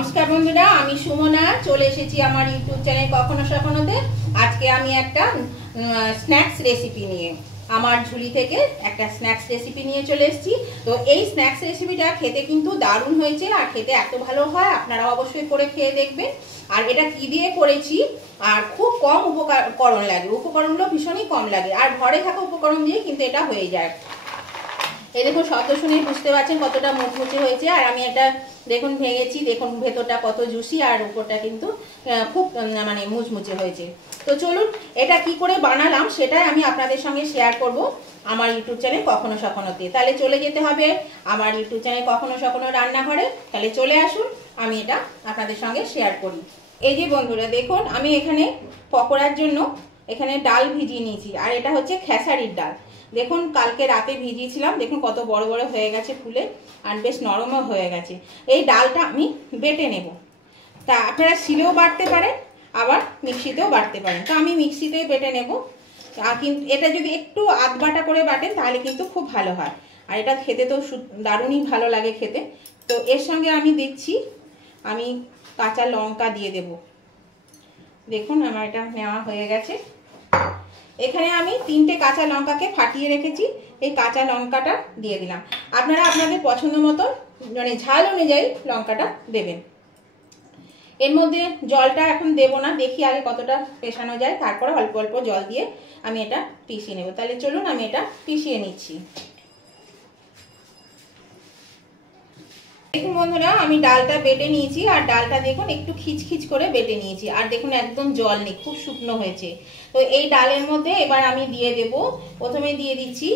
নমস্কার বন্ধুরা, আমি সুমনা চলে এসেছি আমার ইউটিউব চ্যানেল কখনো সখনোতে। আজকে আমি একটা স্ন্যাক্স রেসিপি নিয়ে আমার ঝুলি থেকে একটা স্ন্যাক্স রেসিপি নিয়ে চলে এসেছি। তো এই স্ন্যাক্স রেসিপিটা খেতে কিন্তু দারুণ হয়েছে আর খেতে এত ভালো হয়, আপনারা অবশ্যই করে খেয়ে দেখবেন। আর এটা কি দিয়ে করেছি আর খুব কম উপকরণ লাগে, উপকরণগুলো ভীষণই কম লাগে আর ঘরে থাকা উপকরণ দিয়ে কিন্তু এটা হয়ে যায়। এই দেখুন শব্দ শুনে বুঝতে পারছেন কতটা মুচমুচে হয়েছে। আর আমি এটা দেখুন ভেঙেছি, দেখুন ভেতরটা কত জুসি আর উপরটা কিন্তু খুব মানে মুচমুচে হয়েছে। তো চলুন এটা কি করে বানালাম সেটাই আমি আপনাদের সঙ্গে শেয়ার করব আমার ইউটিউব চ্যানেল কখনো সখনোতে। তাহলে চলে যেতে হবে আমার ইউটিউব চ্যানেল কখনো সখনো রান্নাঘরে। তাহলে চলে আসুন, আমি এটা আপনাদের সঙ্গে শেয়ার করি। এই যে বন্ধুরা দেখুন, আমি এখানে পকোড়ার জন্য এখানে ডাল ভিজিয়ে নিয়েছি। আর এটা হচ্ছে খেসারির ডাল। দেখুন কালকে রাতে ভিজিয়েছিলাম, দেখুন কত বড় বড় হয়ে গেছে ফুলে আর বেশ নরমও হয়ে গেছে। এই ডালটা আমি বেটে নেব। তা আপনারা শিলেও বাটতে পারেন, আবার মিক্সিতেও বাটতে পারেন। তো আমি মিক্সিতেই বেটে নেব। কিন্তু এটা যদি একটু আধ বাটা করে বাটেন তাহলে কিন্তু খুব ভালো হয়। আর এটা খেতে তো দারুণই ভালো লাগে খেতে। তো এর সঙ্গে আমি দিচ্ছি, আমি কাঁচা লঙ্কা দিয়ে দেব। দেখুন আমার এটা নেওয়া হয়ে গেছে। এখানে আমি 3টে কাঁচা লঙ্কাকে ফাটিয়ে রেখেছি, এই কাঁচা লঙ্কাটা দিয়ে দিলাম। আপনারা আপনাদের পছন্দ মতো মানে ঝাল অনুযায়ী লঙ্কাটা দেবেন। এর মধ্যে জলটা এখন দেব না, দেখি আগে কতটা পেশানো যায়, তারপরে অল্প অল্প জল দিয়ে আমি এটা পিষিয়ে নেব। তাহলে চলুন আমি এটা পিষিয়ে নিচ্ছি। দেখুন বন্ধুরা, আমি ডালটা বেটে নিয়েছি আর ডালটা দেখুন একটু খিচখিচ করে বেটে নিয়েছি। আর দেখুন একদম জল নেই, খুব শুকনো হয়েছে। তো এই ডালের মধ্যে এবার আমি দিয়ে দেব, প্রথমে দিয়ে দিচ্ছি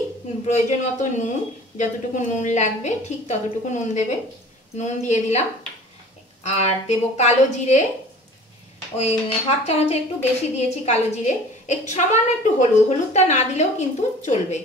প্রয়োজন মতো নুন। যতটুকু নুন লাগবে ঠিক ততটুকু নুন দেবে, নুন দিয়ে দিলাম। আর দেব কালো জিরে, ওই হাফ চামচে একটু বেশি দিয়েছি কালো জিরে। একটু সামান্য একটু হলুদ, হলুদটা না দিলেও কিন্তু চলবে,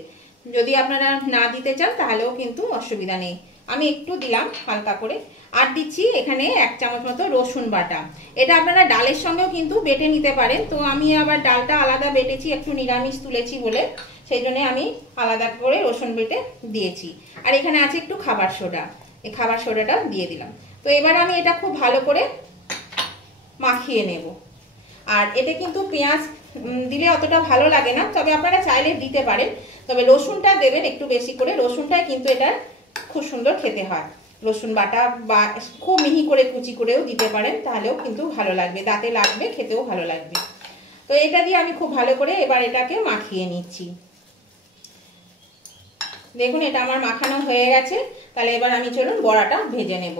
যদি আপনারা না দিতে চান তাহলেও কিন্তু অসুবিধা নেই। আমি একটু দিলাম হালকা করে। আর দিচ্ছি এখানে 1 চামচ মতো রসুন বাটা। এটা আপনারা ডালের সঙ্গেও কিন্তু বেটে নিতে পারেন। তো আমি আবার ডালটা আলাদা বেটেছি, একটু নিরামিষ তুলেছি বলে সেই জন্য আমি আলাদা করে রসুন বেটে দিয়েছি। আর এখানে আছে একটু খাবার সোডা, এই খাবার সোডাটা দিয়ে দিলাম। তো এবার আমি এটা খুব ভালো করে মাখিয়ে নেব। আর এতে কিন্তু পেঁয়াজ দিলে অতটা ভালো লাগে না, তবে আপনারা চাইলে দিতে পারেন। তবে রসুনটা দেবেন একটু বেশি করে, রসুনটাই কিন্তু এটা খুব সুন্দর খেতে হয়। রসুন বাটা বা খুব মিহি করে কুচি করেও দিতে পারেন, তাহলেও কিন্তু ভালো লাগবে, দাঁতে লাগবে, খেতেও ভালো লাগবে। তো এটা দিয়ে আমি খুব ভালো করে এবার এটাকে মাখিয়ে নিচ্ছি। দেখুন এটা আমার মাখানো হয়ে গেছে। তাহলে এবার আমি চলুন বড়াটা ভেজে নেব।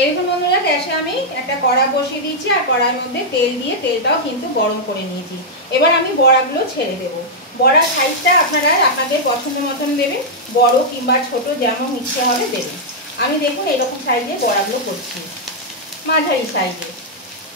এরকম বন্ধুরা গ্যাসে আমি একটা কড়া বসিয়ে দিয়েছি আর কড়ার মধ্যে তেল দিয়ে তেলটাও কিন্তু গরম করে নিয়েছি। এবার আমি বড়াগুলো ছেড়ে দেব। বড়ার সাইজটা আপনারা আপনাদের পছন্দ মতন দেবেন, বড় কিংবা ছোট যেমন ইচ্ছে হবে দেবেন। আমি দেখুন এরকম সাইজে বড়াগুলো করছি, মাঝারি সাইজে।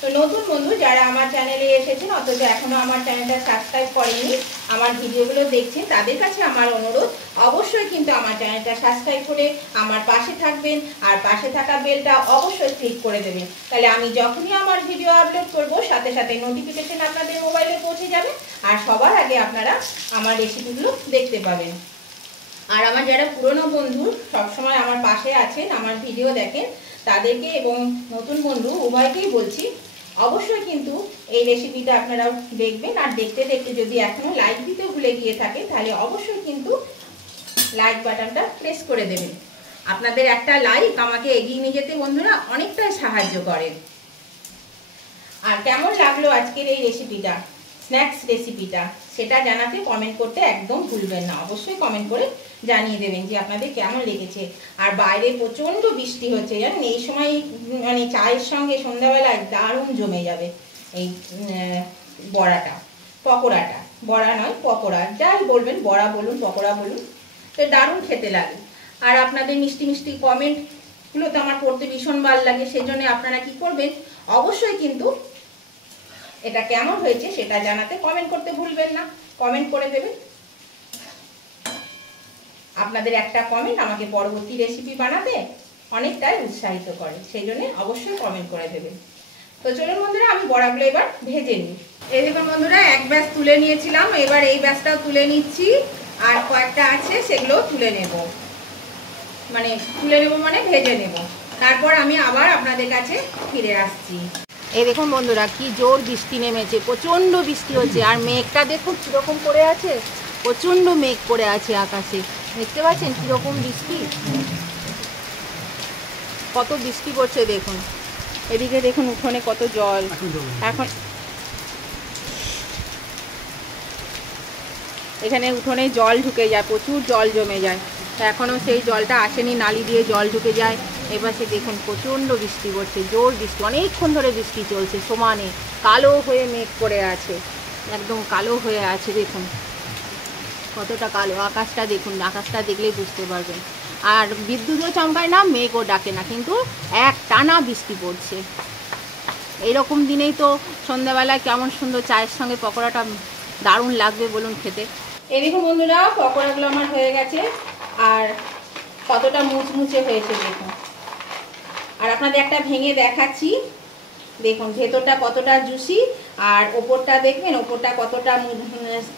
তো নতুন বন্ধু যারা আমার চ্যানেলে এসেছেন অথচ এখনো আমার চ্যানেলটা সাবস্ক্রাইব করেনি, আমার ভিডিওগুলো দেখছেন, তাদের কাছে আমার অনুরোধ অবশ্যই কিন্তু আমার চ্যানেলটা সাবস্ক্রাইব করে আমার পাশে থাকবেন। আর পাশে থাকা বেলটা অবশ্যই ক্লিক করে দেবেন, তাহলে আমি যখনই আমার ভিডিও আপলোড করব সাথে সাথে নোটিফিকেশন আপনাদের মোবাইলে পৌঁছে যাবে আর সবার আগে আপনারা আমার রেসিপিগুলো দেখতে পাবেন। আর আমার যারা পুরনো বন্ধু সবসময় আমার পাশে আছেন, আমার ভিডিও দেখেন, তাদেরকে এবং নতুন বন্ধু উভয়কেই বলছি অবশ্যই কিন্তু এই রেসিপিটা আপনারাও দেখবেন। আর দেখতে দেখতে যদি এখনো লাইক দিতে ভুলে গিয়ে থাকে তাহলে অবশ্যই কিন্তু লাইক বাটনটা প্রেস করে দেবেন। আপনাদের একটা লাইক আমাকে এগিয়ে নিয়ে যেতে বন্ধুরা অনেকটাই সাহায্য করে। আর কেমন লাগলো আজকের এই রেসিপিটা, স্ন্যাক্স রেসিপিটা, সেটা জানাতে কমেন্ট করতে একদম ভুলবেন না। অবশ্যই কমেন্ট করে জানিয়ে দেবেন যে আপনাদের কেমন লেগেছে। আর বাইরে প্রচণ্ড বৃষ্টি হচ্ছে জানেন, এই সময় মানে চায়ের সঙ্গে সন্ধ্যাবেলায় দারুণ জমে যাবে এই বড়াটা, পকোড়াটা। বড়া নয় পকোড়া, যাই বলবেন, বড়া বলুন পকোড়া বলুন, তো দারুণ খেতে লাগে। আর আপনাদের মিষ্টি মিষ্টি কমেন্টগুলো তো আমার পড়তে ভীষণ ভালো লাগে। সেই জন্য আপনারা কি করবেন, অবশ্যই কিন্তু এটা কেমন হয়েছে সেটা জানাতে কমেন্ট করতে ভুলবেন না, কমেন্ট করে দেবেন। আপনাদের একটা কমেন্ট আমাকে পরবর্তী রেসিপি বানাতে অনেকটাই উৎসাহিত করে, সেই জন্য অবশ্যই কমেন্ট করে দেবেন। তো চলুন বন্ধুরা আমি বড়াগুলো এবার ভেজে নিই। এই দেখুন বন্ধুরা এক ব্যাচ তুলে নিয়েছিলাম, এবার এই ব্যাচটাও তুলে নিচ্ছি। আর কয়েকটা আছে সেগুলো তুলে নেব, মানে ভেজে নেব। তারপর আমি আবার আপনাদের কাছে ফিরে আসছি। এই দেখুন বন্ধুরা, কি জোর বৃষ্টি নেমেছে, প্রচণ্ড বৃষ্টি হচ্ছে। আর মেঘটা দেখুন কীরকম করে আছে, প্রচণ্ড মেঘ করে আছে আকাশে। দেখতে পাচ্ছেন কীরকম বৃষ্টি, কত বৃষ্টি পড়ছে দেখুন। এদিকে দেখুন উঠোনে কত জল। এখন এখানে উঠোনে জল ঢুকে যায়, প্রচুর জল জমে যায়। এখনও সেই জলটা আসেনি, নালি দিয়ে জল ঢুকে যায়। এবার সে দেখুন প্রচণ্ড বৃষ্টি পড়ছে, জোর বৃষ্টি, অনেকক্ষণ ধরে বৃষ্টি চলছে সমানে। কালো হয়ে মেঘ করে আছে, একদম কালো হয়ে আছে। দেখুন কতটা কালো আকাশটা, দেখুন আকাশটা দেখলেই বুঝতে পারবেন। আর বিদ্যুৎও চমকায় না, মেঘও ডাকে না, কিন্তু এক টানা বৃষ্টি পড়ছে। এইরকম দিনেই তো সন্ধ্যাবেলায় কেমন সুন্দর চায়ের সঙ্গে পকোড়াটা দারুণ লাগবে বলুন খেতে। এই দেখুন বন্ধুরা, পকোড়াগুলো আমার হয়ে গেছে, আর কতটা মুচমুচে হয়েছে দেখুন। আর আপনাদের একটা ভেঙে দেখাচ্ছি, দেখুন ভেতরটা কতটা জুসি, আর ওপরটা দেখবেন ওপরটা কতটা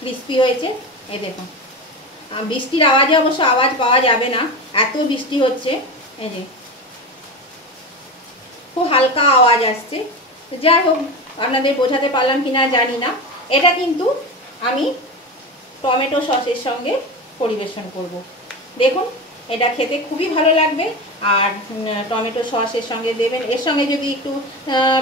ক্রিস্পি হয়েছে। এই দেখুন, বৃষ্টির আওয়াজে অবশ্য আওয়াজ পাওয়া যাবে না, এত বৃষ্টি হচ্ছে। এই যে খুব হালকা আওয়াজ আসছে। যাই হোক, আপনাদের বোঝাতে পারলাম কিনা জানি না। এটা কিন্তু আমি টমেটো সসের সঙ্গে পরিবেশন করব। দেখুন এটা খেতে খুবই ভালো লাগবে। আর টমেটো সসের সঙ্গে দেবেন, এর সঙ্গে যদি একটু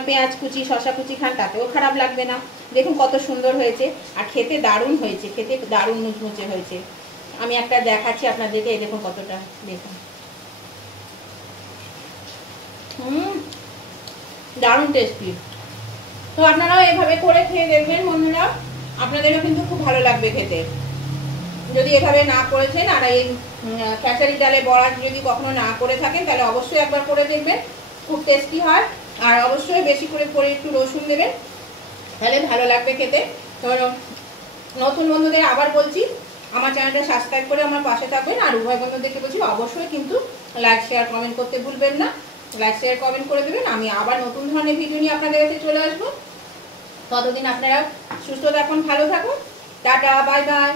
পেঁয়াজ কুচি শসা কুচি খান তাতেও খারাপ লাগবে না। দেখুন কত সুন্দর হয়েছে, আর খেতে দারুণ হয়েছে, খেতে দারুণ মুচমুচে হয়েছে। আমি একটা দেখাচ্ছি আপনাদেরকে, এই দেখুন কতটা, দেখুন দারুণ টেস্টি। তো আপনারাও এভাবে করে খেয়ে দেখবেন বন্ধুরা, আপনাদেরও কিন্তু খুব ভালো লাগবে খেতে। যদি এভাবে না করেছেন, আর এই খেসারি ডালে বড়া যদি কখনো না করে থাকেন, তাহলে অবশ্যই একবার করে দেখবেন, খুব টেস্টি হয়। আর অবশ্যই বেশি করে একটু রসুন দেবেন, তাহলে ভালো লাগবে খেতে। তো নতুন বন্ধুদের আবার বলছি, আমার চ্যানেলটা সাবস্ক্রাইব করে আমার পাশে থাকবেন। আর উভয় বন্ধুদেরকে বলছি অবশ্যই কিন্তু লাইক শেয়ার কমেন্ট করতে ভুলবেন না, লাইক শেয়ার কমেন্ট করে দেবেন। আমি আবার নতুন ধরনের ভিডিও নিয়ে আপনাদের কাছে চলে আসবো। ততদিন আপনারা সুস্থ থাকুন, ভালো থাকুন, টাটা, বাই বাই।